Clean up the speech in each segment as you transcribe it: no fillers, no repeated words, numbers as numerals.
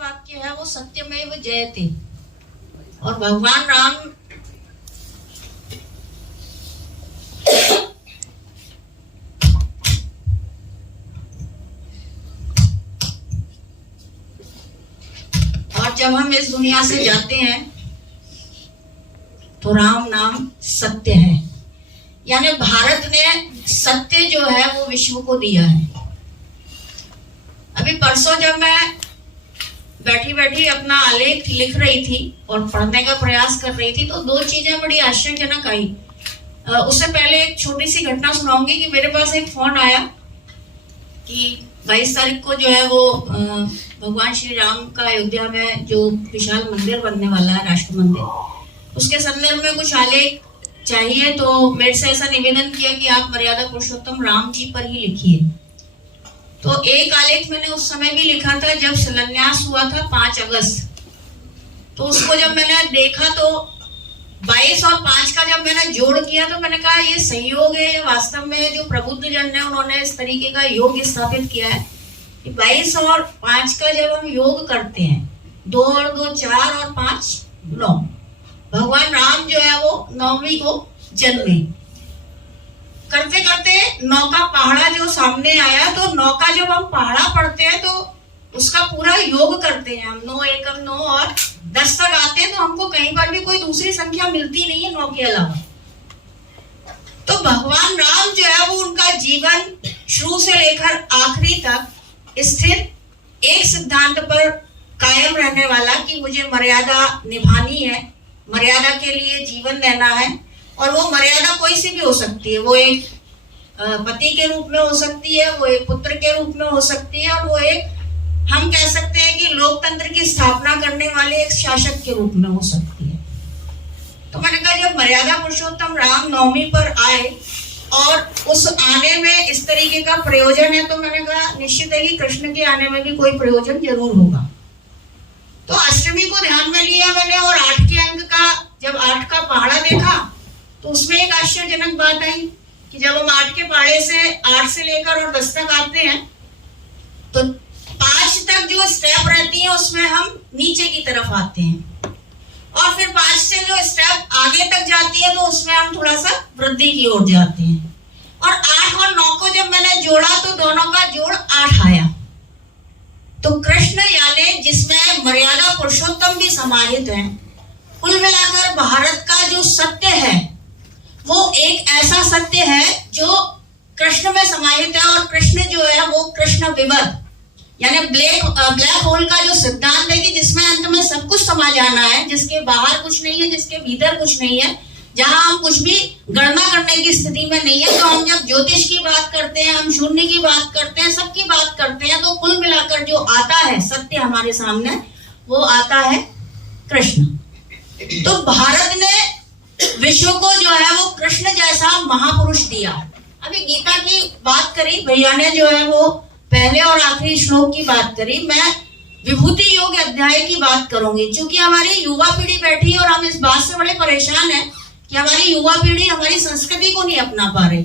वाक्य है वो सत्यमेव जयते। और भगवान राम और जब हम इस दुनिया से जाते हैं तो राम नाम सत्य है, यानी भारत ने सत्य जो है वो विश्व को दिया है। अभी परसों जब मैं बैठी बैठी अपना आलेख लिख रही थी और पढ़ने का प्रयास कर रही थी तो दो चीजें बड़ी आश्चर्यजनक आई। उससे पहले एक छोटी सी घटना सुनाऊंगी कि मेरे पास एक फोन आया कि 22 तारीख को जो है वो भगवान श्री राम का अयोध्या में जो विशाल मंदिर बनने वाला है, राष्ट्र मंदिर, उसके संदर्भ में कुछ आलेख चाहिए। तो मेरे से ऐसा निवेदन किया कि आप मर्यादा पुरुषोत्तम राम जी पर ही लिखिए। तो एक आलेख मैंने उस समय भी लिखा था जब शिलान्यास हुआ था 5 अगस्त। तो उसको जब मैंने देखा तो 22 और 5 का जब मैंने जोड़ किया तो मैंने कहा ये संयोग है या वास्तव में जो प्रबुद्ध जन है उन्होंने इस तरीके का योग स्थापित किया है कि 22 और 5 का जब हम योग करते हैं 2 और 2 4 और 5 9, भगवान राम जो है वो 9वीं को जन्मे। करते करते 9 का पहाड़ा जो सामने आया तो 9 का जब हम पहाड़ा पढ़ते हैं तो उसका पूरा योग करते हैं हम, 9 एकम 9 और 10 तक आते हैं तो हमको कहीं पर भी कोई दूसरी संख्या मिलती नहीं है 9 के अलावा। तो भगवान राम जो है वो उनका जीवन शुरू से लेकर आखिरी तक स्थिर एक सिद्धांत पर कायम रहने वाला कि मुझे मर्यादा निभानी है, मर्यादा के लिए जीवन देना है। और वो मर्यादा कोई सी भी हो सकती है, वो एक पति के रूप में हो सकती है, वो एक पुत्र के रूप में हो सकती है, और वो एक हम कह सकते हैं कि लोकतंत्र की स्थापना करने वाले एक शासक के रूप में हो सकती है। तो मैंने कहा जब मर्यादा पुरुषोत्तम राम 9वीं पर आए और उस आने में इस तरीके का प्रयोजन है तो मैंने कहा निश्चित है कि कृष्ण के आने में भी कोई प्रयोजन जरूर होगा। तो अष्टमी को ध्यान में लिया मैंने और 8 के अंक का जब 8 का पहाड़ा देखा तो उसमें एक आश्चर्यजनक बात आई कि जब हम 8 के पहाड़े से 8 से लेकर और 10 तक आते हैं तो 5 तक जो स्टेप रहती है उसमें हम नीचे की तरफ आते हैं और फिर 5 से जो स्टेप आगे तक जाती है तो उसमें हम थोड़ा सा वृद्धि की ओर जाते हैं। और 8 और 9 को जब मैंने जोड़ा तो दोनों का जोड़ 8 आया। तो कृष्ण यानी जिसमें मर्यादा पुरुषोत्तम भी समाहित है, कुल मिलाकर भारत का जो सत्य है वो एक ऐसा सत्य है जो कृष्ण में समाहित है। और कृष्ण जो है वो कृष्ण विवद यानी ब्लैक होल का जो सिद्धांत है कि जिसमें अंत में सब कुछ समा जाना है, जिसके बाहर कुछ नहीं है, जिसके भीतर कुछ नहीं है, जहां हम कुछ भी गणना करने की स्थिति में नहीं है। तो हम जब ज्योतिष की बात करते हैं, हम शून्य की बात करते हैं, सबकी बात करते हैं, तो कुल मिलाकर जो आता है सत्य हमारे सामने वो आता है कृष्ण। तो भारत ने विश्व को जो है वो कृष्ण जैसा महापुरुष दिया। अभी गीता की बात करी भैया ने, जो है वो पहले और आखिरी श्लोक की बात करी। मैं विभूति योग अध्याय की बात करूंगी क्योंकि हमारी युवा पीढ़ी बैठी है और हम इस बात से बड़े परेशान हैं कि हमारी युवा पीढ़ी हमारी संस्कृति को नहीं अपना पा रही।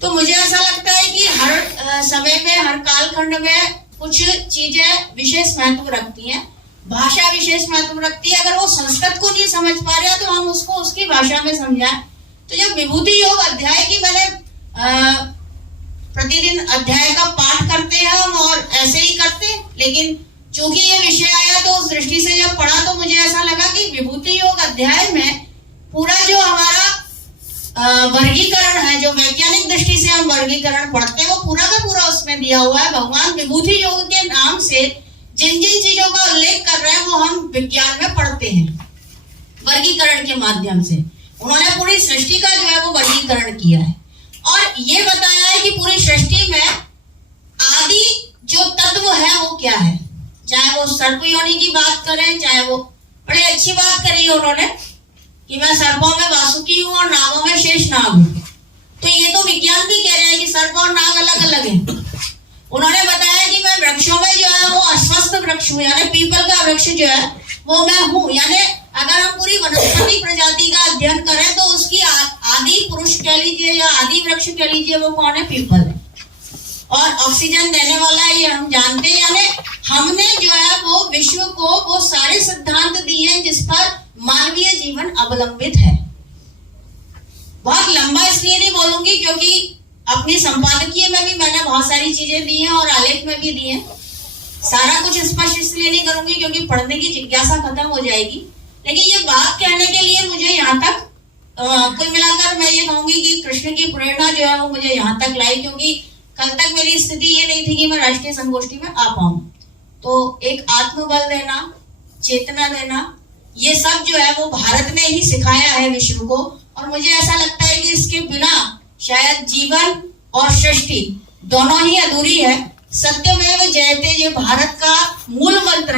तो मुझे ऐसा लगता है कि हर समय में, हर कालखंड में कुछ चीजें विशेष महत्व रखती हैं। भाषा विशेष महत्व रखती है। अगर वो संस्कृत को नहीं समझ पा रहे तो हम उसको उसकी भाषा में समझाएं। तो जब विभूति योग अध्याय की मैंने प्रतिदिन अध्याय का पाठ करते हैं हम और ऐसे ही करते हैं, लेकिन चूंकि ये विषय आया तो उस दृष्टि से जब पढ़ा तो मुझे ऐसा लगा कि विभूति योग अध्याय में पूरा जो हमारा वर्गीकरण है, जो वैज्ञानिक दृष्टि से हम वर्गीकरण पढ़ते हैं, वो पूरा का पूरा उसमें दिया हुआ है। भगवान विभूति योग के नाम से जिन जिन चीजों का उल्लेख कर रहे हैं वो हम विज्ञान में पढ़ते हैं वर्गीकरण के माध्यम से। उन्होंने पूरी सृष्टि का जो है वो वर्गीकरण किया है और ये बताया है कि पूरी सृष्टि में आदि जो तत्व है वो क्या है। चाहे वो सर्प योनि की बात करें, चाहे वो बड़ी अच्छी बात करी है उन्होंने कि मैं सर्पों में वासुकी हूँ और नागों में शेष नाग हूँ। तो ये तो विज्ञान भी कह रहे हैं कि सर्प और नाग अलग अलग हैं। उन्होंने बताया कि मैं वृक्षों में जो है वो अस्वस्थ वृक्ष हूँ, यानी पीपल का वृक्ष जो है वो मैं हूँ। यानी अगर हम पूरी वनस्पति प्रजाति का अध्ययन करें तो उसकी आदि पुरुष कह लीजिए या आदि वृक्ष कह लीजिए वो कौन है, पीपल है। और ऑक्सीजन देने वाला है ये हम जानते हैं। यानी हमने जो है वो विश्व को वो सारे सिद्धांत दिए हैं जिस पर मानवीय जीवन अवलंबित है। बहुत लंबा इसलिए नहीं बोलूंगी क्योंकि अपनी संपादकीय में भी मैंने बहुत सारी चीजें दी हैं और आलेख में भी दी हैं। सारा कुछ स्पष्ट इसलिए नहीं करूंगी क्योंकि पढ़ने की जिज्ञासा खत्म हो जाएगी, लेकिन ये बात कहने के लिए मुझे यहाँ तक कुल मिलाकर मैं ये कहूंगी कि कृष्ण की प्रेरणा जो है वो मुझे यहाँ तक लाई, क्योंकि कल तक मेरी स्थिति ये नहीं थी कि मैं राष्ट्रीय संगोष्ठी में आ पाऊं। तो एक आत्मबल देना, चेतना देना, ये सब जो है वो भारत ने ही सिखाया है विश्व को, और मुझे ऐसा लगता है कि इसके बिना शायद जीवन और सृष्टि दोनों ही अधूरी है। सत्यमेव जयते ये भारत का मूल मंत्र है।